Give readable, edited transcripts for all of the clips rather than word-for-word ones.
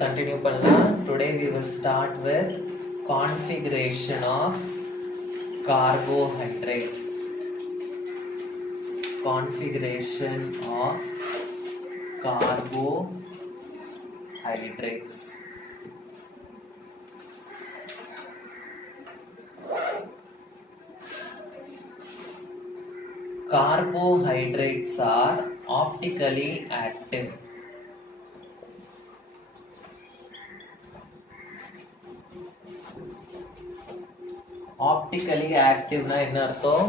continue பண்ணலாம். Today we will start with configuration of carbohydrates. Configuration of carbohydrates. Carbohydrates are optically active. Optically active na enna artham?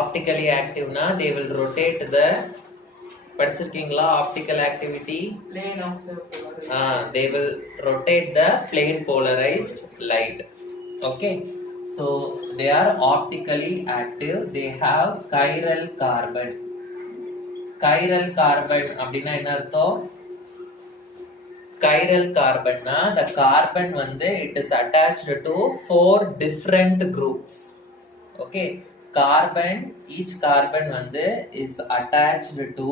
Optically active na they will rotate the படிச்சிருக்கீங்களா optical activity plane of the polarized. They will rotate the plane polarized light. Okay, so they are optically active. They have chiral carbon. Chiral carbon அப்படின்னா என்ன அர்த்தம்? Chiral carbon na the carbon வந்து it is attached to 4 different groups. Okay, carbon, each carbon வந்து is attached to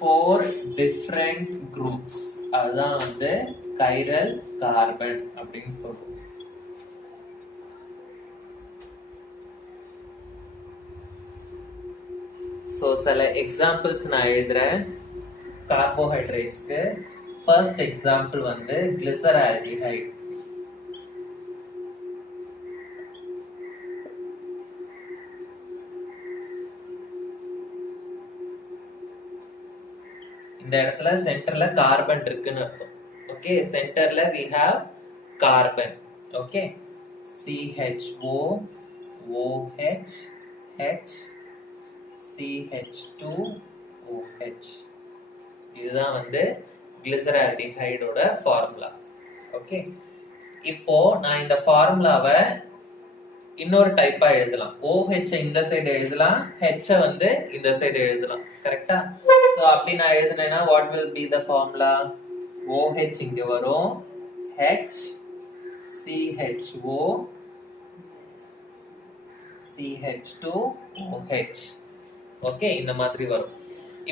4 different groups. அதுதான் வந்து chiral carbon அப்படின்னு சொல்றோம். So சில examples நான் எழுதுறேன் கார்போஹைட்ரேட்ஸ்க்கு. ஃபர்ஸ்ட் எக்ஸாம்பிள் வந்து கிளிசரால்டிஹைட். இந்த இடத்துல சென்டர்ல கார்பன் இருக்குன்னு அர்த்தம். ஓகே, சென்டர்ல we have carbon. Okay, CHO OH H CH2OH. இதுதான் வந்து கிளிசரால்டிஹைடோட ஃபார்முலா. ஓகே, இப்போ நான் இந்த ஃபார்முலாவை இன்னொரு டைப்பா எழுதலாம். OH இந்த சைடு எழுதலாம், H வந்து இந்த சைடு எழுதலாம். கரெக்ட்டா? சோ அப்படி நான் எழுதுனேனா what will be the formula? OH இங்க வரும், H CHO CH2OH. ஓகே, இந்த மாதிரி வரும்.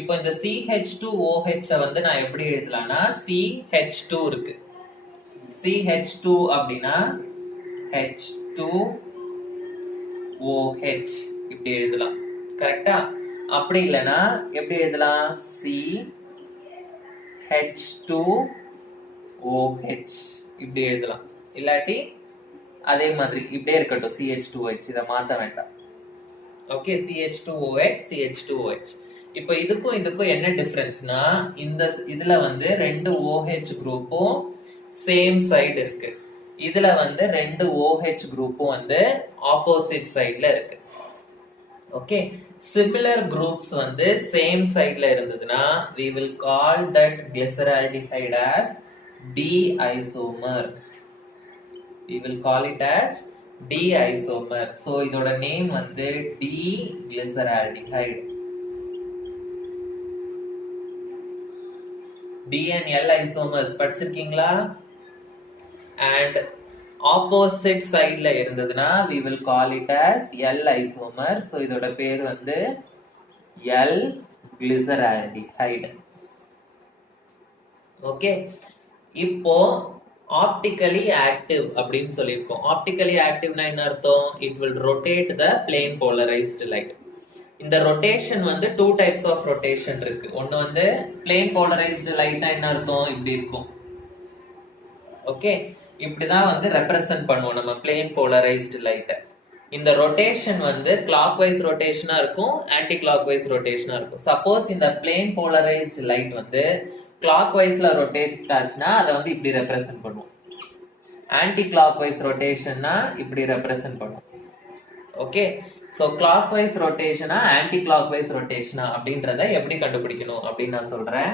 இப்போ இந்த CH2OH வந்து நான் எப்படி எழுதலாம்னா CH2 இருக்கு. CH2 அப்படின்னா H2OH இப்படி எழுதலாம். கரெக்ட்டா? அப்படி இல்லனா எப்படி எழுதலாம்? CH2OH இப்படி எழுதலாம். இல்லாட்டி அதே மாதிரி இப்படியே இருக்கட்டும், CH2OH. இத மாத்த வேண்டாம். Okay, CH2OH CH2OH. இப்போ இதுக்கும் இதுக்கும் என்ன டிஃபரன்ஸ்னா, இந்த இதுல வந்து ரெண்டு OH குரூப்பும் சேம் சைடு இருக்கு. இதுல வந்து ரெண்டு OH குரூப்பும் வந்து ஆப்போசிட் சைடுல இருக்கு. ஓகே, சிமிலர் குரூப்ஸ் வந்து சேம் சைடுல இருந்ததுன்னா we will call that glyceraldehyde as D-isomer. We will call it as D-isomer. So இதோட நேம் வந்து D-glyceraldehyde. D and L isomers படிச்சிருக்கீங்களா? And opposite sideல இருந்ததுன்னா we will call it as L-isomer. So இதோட பேர் வந்து L-glyceraldehyde. ஓகே, இப்போ optically active அப்படின்னு சொல்லியிருக்கோம். optically activeனா என்ன அர்த்தம்? It will rotate the plane polarized light. இந்த ரொட்டேஷன் வந்து டூ டைப்ஸ் ஆஃப் ரொட்டேஷன் இருக்கு. ஒன்னு வந்து பிளேன் போலரைஸ்டு லைட்னா என்ன அர்த்தம்? இப்படி இருக்கும். ஓகே, இப்படிதான் வந்து ரெப்ரசன்ட் பண்ணுவோம் நம்ம பிளேன் போலரைஸ்டு லைட்டை. இந்த ரொட்டேஷன் வந்து கிளாக் வைஸ் ரொட்டேஷனா இருக்கும், ஆன்டி கிளாக் வைஸ் ரொட்டேஷனா இருக்கும். சப்போஸ் இந்த பிளேன் போலரைஸ்டு லைட் வந்து கிளாக் வைஸ்ல ரொட்டேட் ஆச்சுன்னா அதை வந்து இப்படி ரெப்ரசன்ட் பண்ணுவோம். ஆன்டி கிளாக் வைஸ் ரொட்டேஷன்னா இப்படி ரெப்ரசன்ட் பண்ணுவோம். ஓகே, சோ கிளாக் வைஸ் ரொட்டேஷனா ஆன்டி கிளாக் வைஸ் ரொட்டேஷனா அப்படின்றத எப்படி கண்டுபிடிக்கணும் அப்படின்னு நான் சொல்றேன்.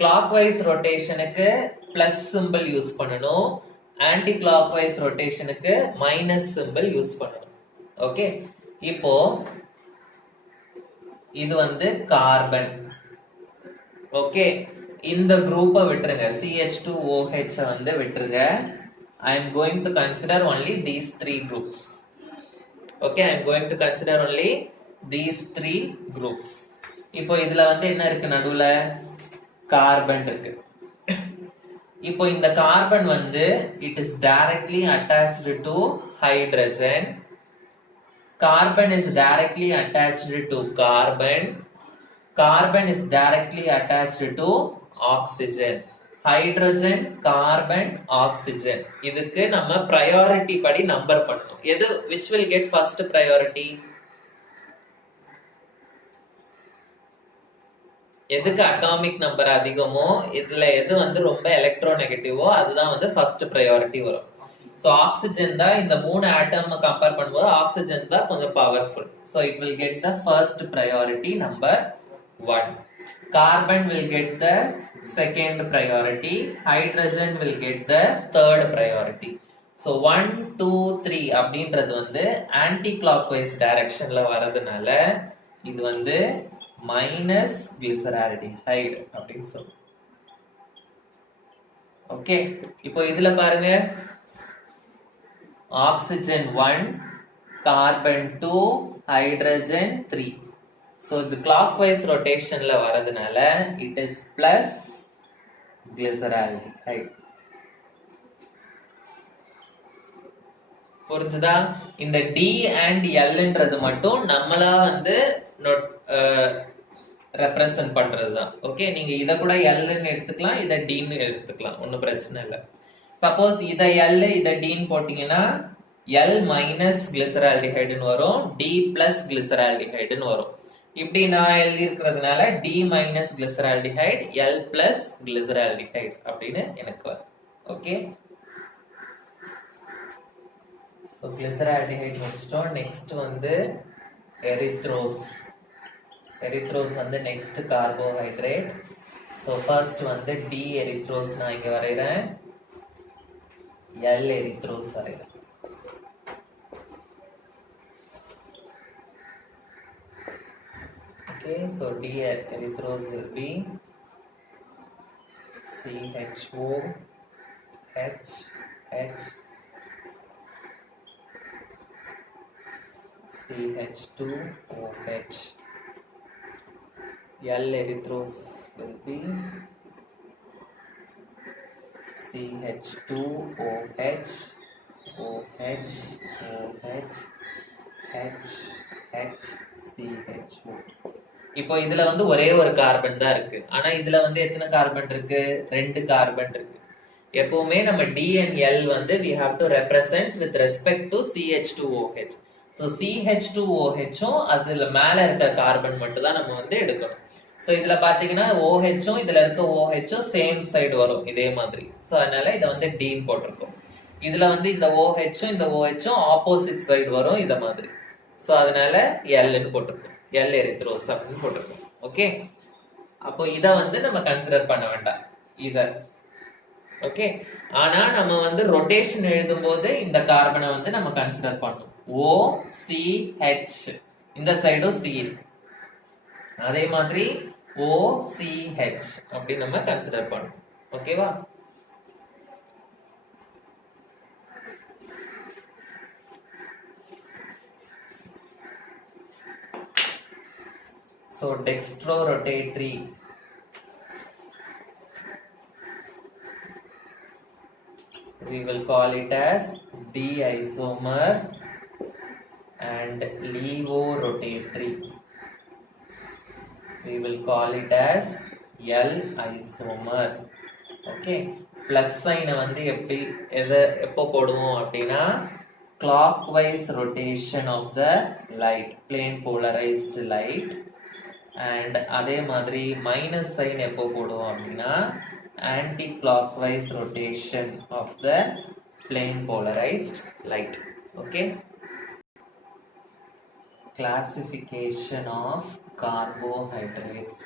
கிளாக் வைஸ் ரொட்டேஷனுக்கு பிளஸ் சிம்பிள் யூஸ் பண்ணணும், ஆன்டி கிளாக் வைஸ் ரொட்டேஷனுக்கு மைனஸ் சிம்பிள் யூஸ் பண்ணணும். ஓகே, இப்போ இது வந்து கார்பன். ஓகே, இந்த குரூப்பை விட்டுருங்க, CH2OH வந்து விட்டுருங்க. I am going to consider only these three groups. Okay, I am going to consider only these three groups. இப்போ இதுல வந்து என்ன இருக்கு, நடுவுல கார்பன் இருக்கு. இப்போ இந்த கார்பன் வந்து it is directly attached to hydrogen. Carbon is directly attached to carbon. Carbon is directly attached to oxygen. Hydrogen, carbon, oxygen. இதுக்கு நம்ம priority படி நம்பர் பண்ணணும். எது which will get first priority? எதுக்கு அட்டாமிக் நம்பர் அதிகமோ, இதுல எது வந்து ரொம்ப எலக்ட்ரோநெகட்டிவோ அதுதான் வந்து ஃபர்ஸ்ட் priority வரும். So oxygen தான் இந்த மூணு ஆட்டம் கம்பேர் பண்ணும்போது ஆக்சிஜன் தான் கொஞ்சம் powerful. So it will get the first priority number 1. Carbon will get the second priority. Hydrogen will get the third priority. So 1, 2, 3 அப்படின்றது வந்து ஆன்டி கிளாக்வைஸ் டைரக்ஷன்ல வரதுனால இது வந்து மைனஸ் கிளிசரால்டிஹைடு அப்படின்னு சொல்லுவோம். ஓகே, இப்போ இதுல பாருங்க oxygen 1, carbon 2, hydrogen 3. So the clockwise rotation la varadhanaala it is plus glyceraldehyde. புரிஞ்சுதா? இந்த D and L ன்றது மட்டும் நம்மளா வந்து ரெப்ரசன்ட் பண்றதுதான். ஓகே, நீங்க இத கூட L ன்னு எடுத்துக்கலாம், இத D ன்னு எடுத்துக்கலாம், ஒன்னும் பிரச்சனை இல்லை. சப்போஸ் இத L இத D ன்னு போட்டீங்கன்னா L மைனஸ் கிளிசரால்டிஹைடுன்னு வரும், D பிளஸ் கிளிசரால்டிஹைடுன்னு வரும். இப்படி நான் எழுதி இருக்கிறதுனால D மைனஸ் கிளிசரால்டிஹைடு L பிளஸ் கிளிசரால்டிஹைடு அப்படின்னு எனக்கு வருது. ஓகே, ஸோ கிளிசரால்டிஹைடு முடிச்சிட்டோம். நெக்ஸ்ட் வந்து எரித்ரோஸ். எரித்ரோஸ் வந்து நெக்ஸ்ட் கார்போஹைட்ரேட். ஸோ ஃபர்ஸ்ட் வந்து D எரித்ரோஸ் நான் இங்க வரைகிறேன், L erythros வரையலாம். Okay, so D erythros will be CHO H H CH2OH. L erythros will be CH2OH OH OH H H CHO. இப்போ இதுல வந்து ஒரே ஒரு கார்பன் தான் இருக்கு, ஆனா இதுல வந்து எத்தனை கார்பன் இருக்கு, 2 கார்பன் இருக்கு. எப்பவுமே நம்ம D and L வந்து we have to represent with respect to CH2OH. So CH2OH அதுல மேல இருக்க கார்பன் மட்டும் தான் நம்ம வந்து எடுக்கணும். சோ இதுல பாத்தீங்கன்னா OH இதுல இருக்க OH சேம் சைடு வரும் இதே மாதிரி. சோ அதனால இத வந்து D ன்னு போட்டிருக்கோம். இதுல வந்து இந்த OH இந்த OH ஆப்போசிட் சைடு வரும் இத மாதிரி. சோ அதனால L ன்னு போட்டிருக்கோம், L எரித்ரோஸ் அப்படின்னு போட்டிருக்கோம். ஓகே, அப்போ இத வந்து நம்ம கன்சிடர் பண்ண வேண்டாம் இத. ஓகே, ஆனா நம்ம வந்து ரொட்டேஷன் எழுதும் போது இந்த கார்பனை வந்து நம்ம கன்சிடர் பண்ணணும். OCH இந்த சைடும் C இருக்கு, அதே மாதிரி OCH அப்படி நம்ம கன்சிடர் பண்ணணும். ஓகேவா? So dextrorotatory we will call it as D isomer and levorotatory we will call it as L isomer. Okay, plus sign வந்து எப்படி எப்போ போடுவோம் அப்படின்னா clockwise rotation of the light, plane polarized light. And அதே மாதிரி minus sign எப்போ போடுவோம் அப்படின்னா anti clockwise rotation of the plane polarized light. Okay, classification of carbohydrates.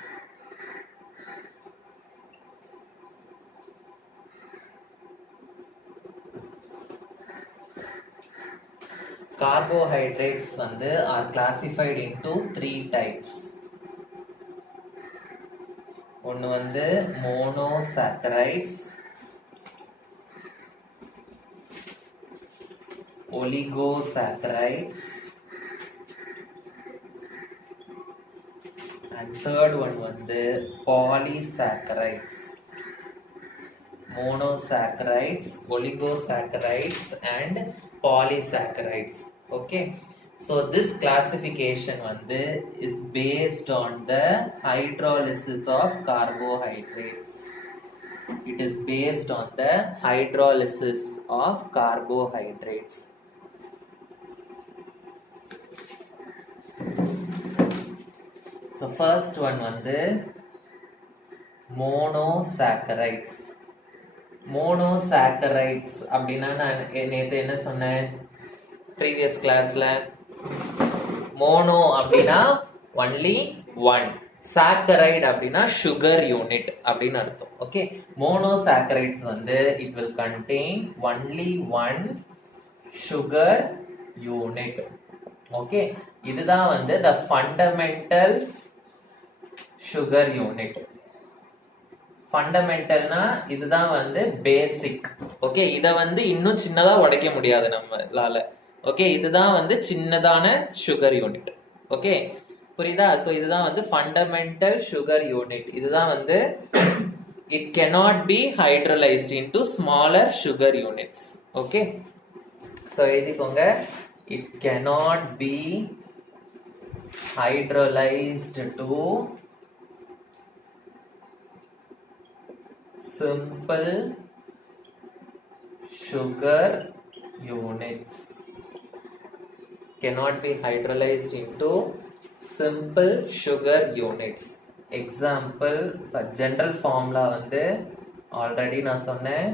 Carbohydrates வந்து are classified into 3 types. ஒன்னு வந்து monosaccharides, oligosaccharides and third one வந்து polysaccharides, monosaccharides, oligosaccharides and polysaccharides. Okay, so this classification வந்து is based on the hydrolysis of carbohydrates. It is based on the hydrolysis of carbohydrates. So first one வந்து monosaccharides. Monosaccharides அப்படின்னா நான் நேத்து என்ன சொன்னேன் previous classல? mono அப்படின்னா only one, saccharide அப்படின்னா sugar unit அப்படின்னு அர்த்தம். ஓகே, monosaccharides வந்து it will contain only one sugar unit. Okay, இதுதான் வந்து the fundamental sugar unit. ஃபண்டமெண்டல்னா இதுதான் வந்து பேசிக். ஓகே, இத வந்து இன்னும் சின்னதா உடைக்க முடியாது நம்மளால. ஓகே, இதுதான் வந்து சின்னதான சுகர் யூனிட். ஓகே, புரியுதா? சோ இதுதான் வந்து ஃபண்டமெண்டல் சுகர் யூனிட். இதுதான் வந்து it cannot be hydrolyzed into smaller sugar units. Okay, so எழுதிக்கோங்க, it cannot be hydrolyzed to simple sugar units. Cannot be hydrolyzed into simple sugar units. Example, general formula வந்து already நான் சொன்னேன்,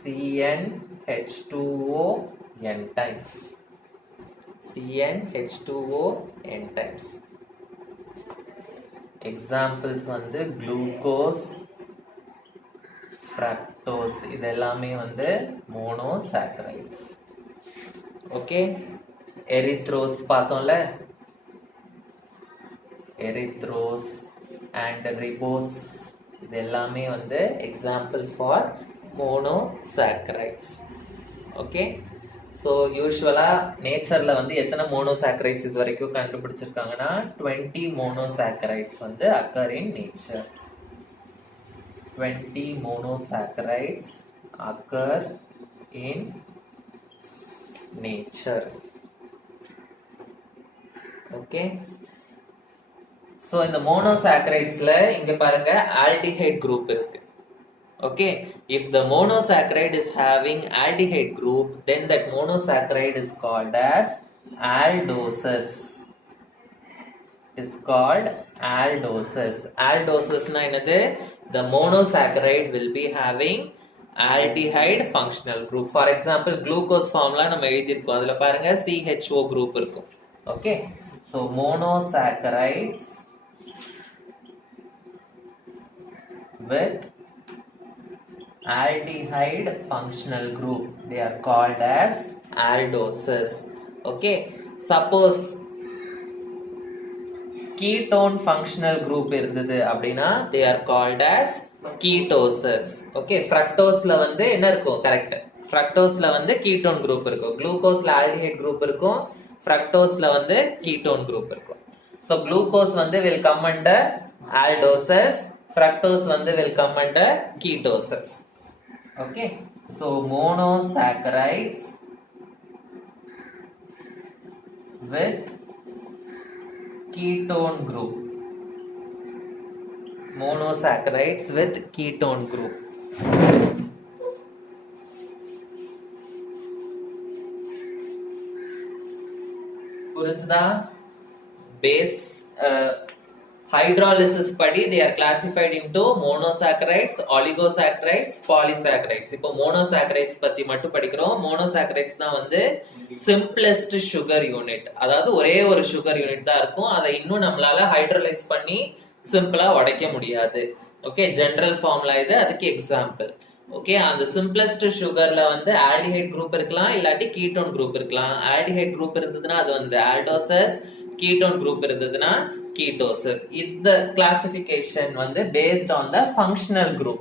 CnH2O n times. CnH2O n times. Examples வந்து glucose, fructose, இது எல்லாமே வந்து monosaccharides. Okay, erythrose பார்த்தோம்ல, erythrose and ribose, இது எல்லாமே வந்து example for monosaccharides. Okay, so யூஸ்வலா நேச்சர்ல வந்து எத்தனை monosaccharides இது வரைக்கும் கண்டுபிடிச்சிருக்காங்கன்னா 20 monosaccharides வந்து occur in nature. 20 monosaccharides occur in nature. Okay, so இந்த monosaccharides-ல இங்க பாருங்க aldehyde group இருக்கு. Okay, if the monosaccharide is having aldehyde group, then that monosaccharide is called as aldoses. Is called aldoses. Aldoses na enadhu? The monosaccharide will be having aldehyde functional group. For example, glucose formula நம்ம எழுதிருக்கோம், அதுல பாருங்க CHO group இருக்கும். Okay, so monosaccharides with aldehyde functional group, they are called as aldoses. Okay, suppose ketone functional group இருந்தது அப்படினா they are called as ketoses. Okay, fructose ல வந்து என்ன இருக்கும்? கரெக்ட், fructose ல வந்து ketone group இருக்கும், glucose ல aldehyde group இருக்கும், fructose ல வந்து ketone group இருக்கும். So glucose வந்து will come under aldoses, fructose வந்து will come under ketoses. Okay, so monosaccharides with ketone group. Monosaccharides with ketone group. புரிஞ்சுதா? Base hydrolysis படி they are classified into monosaccharides, oligosaccharides, polysaccharides. இப்போ monosaccharides பத்தி மட்டும் படிக்கிறோம். monosaccharides தான் வந்து simplest sugar unit. அதாவது ஒரே ஒரு sugar unit தான் இருக்கும், அதை இன்னும் நம்மளால hydrolyze பண்ணி சிம்பிளா உடைக்க முடியாது. ஓகே, ஜெனரல் ஃபார்முலா இது, அதுக்கு எக்ஸாம்பிள். ஓகே, அந்த சிம்பிளஸ்ட் சுகர்ல வந்து ஆல்டிஹைட் குரூப் இருக்கலாம், இல்லாட்டி கீட்டோன் குரூப் இருக்கலாம். ஆல்டிஹைட் குரூப் இருந்ததுன்னா அது வந்து ஆல்டோசஸ், கீட்டோன் குரூப் இருந்ததுன்னா ketosis. இந்த கிளாசிஃபிகேஷன் வந்து based on the functional group.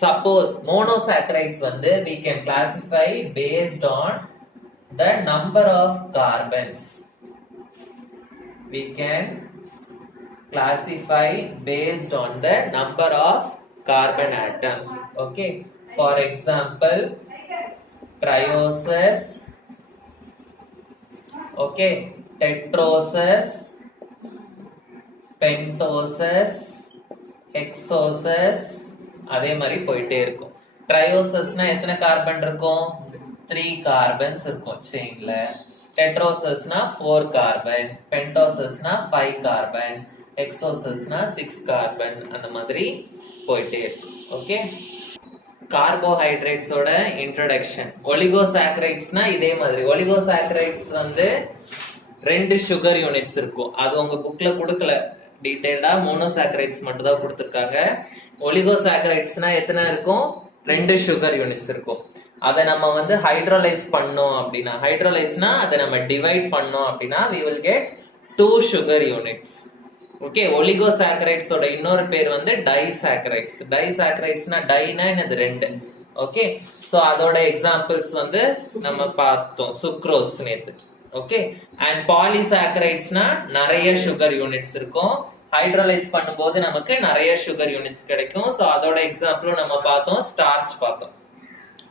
Suppose monosaccharides வந்து we can classify based on the number of carbons. We can classify based on the number of carbon atoms. Okay, for example, trioses, okay, tetroses, pentoses, hexoses, அதே மாதிரி போயிட்டே இருக்கும். ட்ரையோசஸ்னா எத்தனை carbon இருக்கும்? 3 carbons இருக்கும் செயின்ல. டெட்ரோசஸ்னா 4 carbon, பென்டோசஸ்னா 5 carbon, ஹெக்ஸோசஸ்னா 6 carbon, அந்த மாதிரி போயிட்டே இருக்கும். Okay, கார்போஹைட்ரேட்ஸோட introduction. ஒலிகோசாக்கரைட்ஸ்னா இதே மாதிரி. ஒலிகோசாக்கரைட்ஸ் வந்து 2 சுகர் யூனிட்ஸ் இருக்கும். அது உங்க புக்ல கொடுக்கல டீடைல்டா, மோனோசாக்கரைட்ஸ் மட்டும் தான் கொடுத்திருக்காங்க. ஒலிகோசாக்கரைட்ஸ்னா எத்தனை இருக்கும்? 2 சுகர் யூனிட்ஸ் இருக்கும். அதை நம்ம வந்து ஹைட்ரோலைஸ் பண்ணோம் அப்படின்னா, ஹைட்ரோலைஸ்னா அதை நம்ம டிவைட் பண்ணோம் அப்படின்னா we will get 2 sugar units. Okay, ஒலிகோசாக்கரைட்ஸோட இன்னொரு பேர் வந்து டைசாக்கரைட்ஸ். டைசாக்கரைட்ஸ்னா டைனா என்னது? 2. ஓகே, சோ அதோட எக்ஸாம்பிள்ஸ் வந்து நம்ம பார்த்தோம் சுக்ரோஸ் நேத்து. ஓகே, அண்ட் பாலிசாக்கரைட்ஸ்னா நிறைய சுகர் யூனிட்ஸ் இருக்கும். ஹைட்ரோலைஸ் பண்ணும்போது நமக்கு நிறைய சுகர் யூனிட்ஸ் கிடைக்கும். சோ அதோட எக்ஸாம்பிளும் நம்ம பார்த்தோம், ஸ்டார்ச் பார்த்தோம்.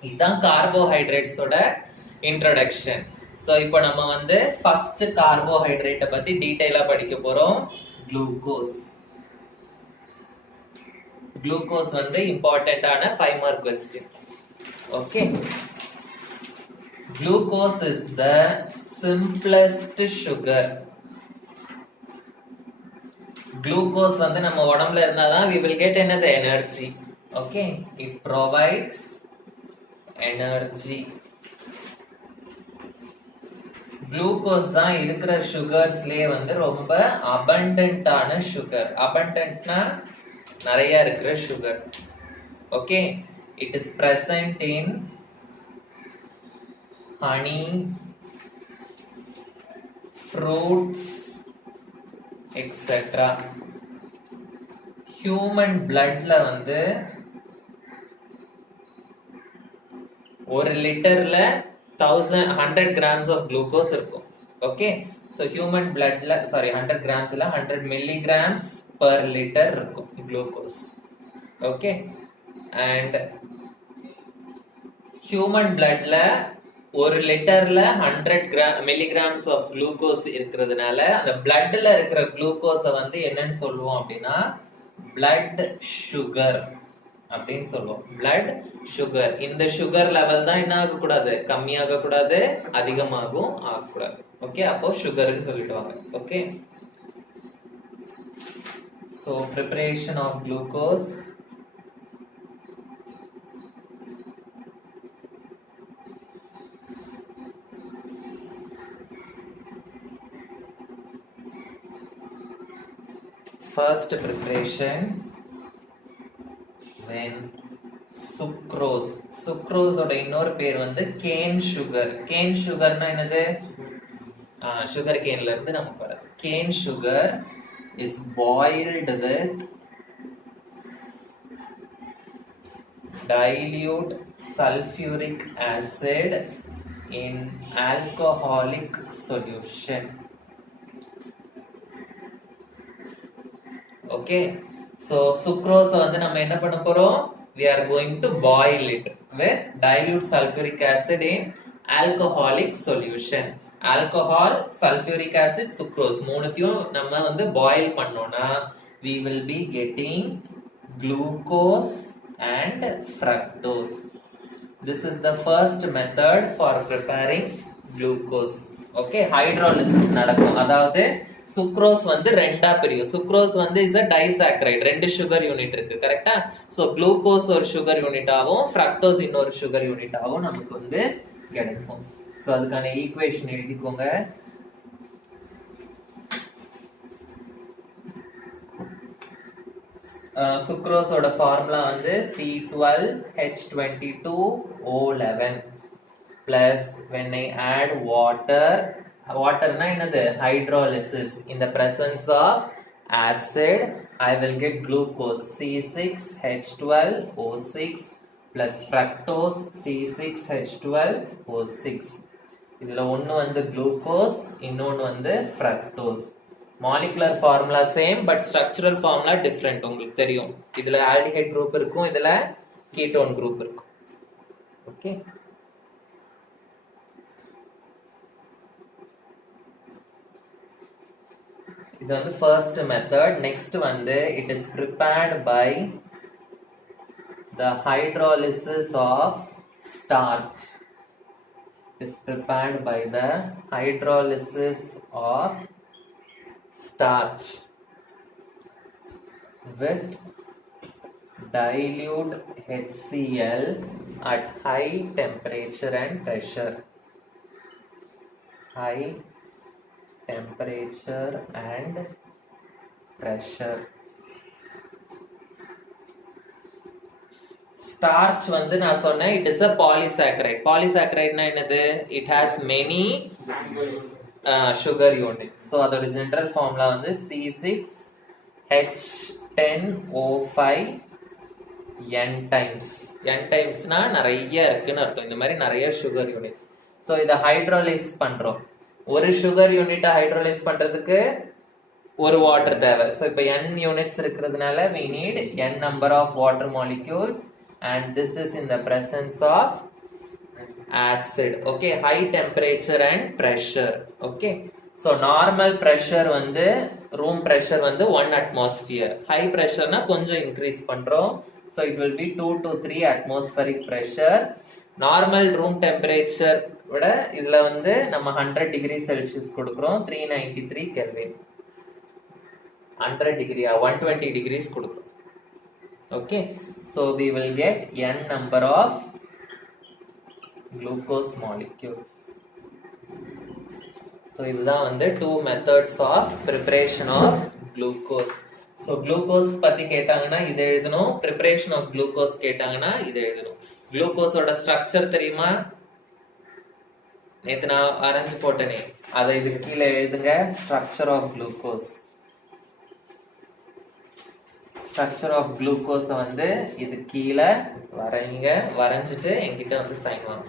இதுதான் கார்போஹைட்ரேட்ஸோட இன்ட்ரோடக்ஷன். சோ இப்போ நம்ம வந்து ஃபர்ஸ்ட் கார்போஹைட்ரேட்டை பத்தி டீடைலா படிக்க போறோம். குளுக்கோஸ். குளுக்கோஸ் வந்து இம்பார்ட்டன்டான 5 mark question. Okay, glucose is the simplest sugar. Glucose வந்து நம்ம உடம்புல இருந்தாதான் we will get another energy. Okay, it provides energy. Glucose தான் இருக்கிற சுகர்ஸ்லயே வந்து ரொம்ப abundant-ஆன sugar. Abundant-னா நிறைய இருக்கிற sugar. Okay, it is present in honey, fruits, etc. Human bloodல வந்து 1 லிட்டர்ல 100 grams of glucose இருக்கும். ஓகே, so human bloodல 100 grams இல்ல 100 milligrams per liter இருக்கும் glucose. Okay, and human bloodல 1 லிட்டர்ல 100 milligrams of glucose இருக்கிறதுனால அந்த bloodல இருக்கிற குளுக்கோஸை வந்து என்னன்னு சொல்லுவோம் அப்படின்னா blood sugar அப்படின்னு சொல்லுவோம். blood sugar. இந்த sugar லெவல் தான் என்ன ஆகக்கூடாது? கம்மியாக கூடாது, அதிகமாகவும் ஆகக்கூடாது. ஓகே, அப்போ சுகர்னு சொல்லிடுவாங்க. Okay, so preparation of glucose. First preparation when sucrose. Sucrose ஓட இன்னொரு பேர் வந்து cane sugar. cane sugarனா என்னது? sugar caneல இருந்து நமக்கு வர cane sugar is boiled with dilute sulfuric acid in alcoholic solution. Okay, so sucrose வந்து நம்ம என்ன பண்ண போறோம்? We are going to boil it with dilute sulfuric acid in alcoholic solution. Alcohol, sulfuric acid, sucrose மூணுத்தையும் நம்ம வந்து boil பண்ணோம்னா we will be getting glucose and fructose. This is the first method for preparing glucose. Okay, hydrolysis நடக்கும். அதாவது sucrose வந்து ரெண்டா பிரியும். Sucrose வந்து is a disaccharide. 2 sugar unit இருக்கு, கரெக்ட்டா? சோ குளுக்கோஸ் ஒரு சுகர் யூனிட்டாவும் ஃப்ரக்டோஸ் இன்னொரு சுகர் யூனிட்டாவும் நமக்கு வந்து கிடைக்கும். சோ அதுக்கான ஈக்குவேஷன் எழுதிக்கோங்க. சுக்ரோஸோட ஃபார்முலா வந்து C12H22O11 plus when I add water. வாட்டர்னா என்னது? Hydrolysis. in the presence of acid I will get glucose C6H12O6 plus fructose C6H12O6. இதுல ஒன்னு வந்து குளுக்கோஸ், இன்னொன்னு வந்து fructose. Molecular formula same, but structural formula different. உங்களுக்கு தெரியும், இதுல ஆல்டிஹைட் குரூப் இருக்கும், இதுல கீட்டோன் குரூப் இருக்கும். ஓகே, இது வந்து ஃபர்ஸ்ட் மெத்தட். நெக்ஸ்ட் வந்து it is prepared by the hydrolysis of starch. It is prepared by the hydrolysis of starch with dilute HCl at high temperature and pressure. High temperature and pressure. Starch வந்து நான் சொன்னேன், it is a polysaccharide. Polysaccharide னா என்னது? It has many sugar units. So அதோட general formula வந்து C6H10O5 N times. N times னா நிறைய இருக்குன்னு அர்த்தம். இந்த மாதிரி நிறைய sugar units. So இதை ஹைட்ரோலைஸ் பண்றோம். ஒரு sugar unit ஹைட்ரோலைஸ் பண்றதுக்கு ஒரு வாட்டர் தேவை. So இப்போ n units இருக்கிறதுனால we need n number of water molecules, and this is in the presence of acid. Okay, high temperature and pressure. Okay, so normal pressure வந்து room pressure வந்து 1 atmosphere. High pressure னா கொஞ்சம் increase பண்றோம். So it will be 2 to 3 atmospheric pressure. Normal room temperature விட இதுல வந்து நம்ம 100 degree Celsius கொடுக்கிறோம், 393 Kelvin. 100 degree 120 degrees கொடுக்கிறோம். Okay, so we will get n number of glucose molecules. So இதுதான் வந்து two methods of preparation of glucose. So glucose பத்தி கேட்டாங்கன்னா இது எழுதணும், preparation of glucose கேட்டாங்கன்னா இது எழுதணும். glucose ஓட structure தெரியுமா? நேத்து நான் அரேஞ்ச் போட்டேனே, அதை இதுக்கு கீழே எழுதுங்க. structure of glucose. Structure of glucose வந்து இது கீழே வரைங்க, வரைஞ்சிட்டு என்கிட்ட வந்து சைன் வாங்க.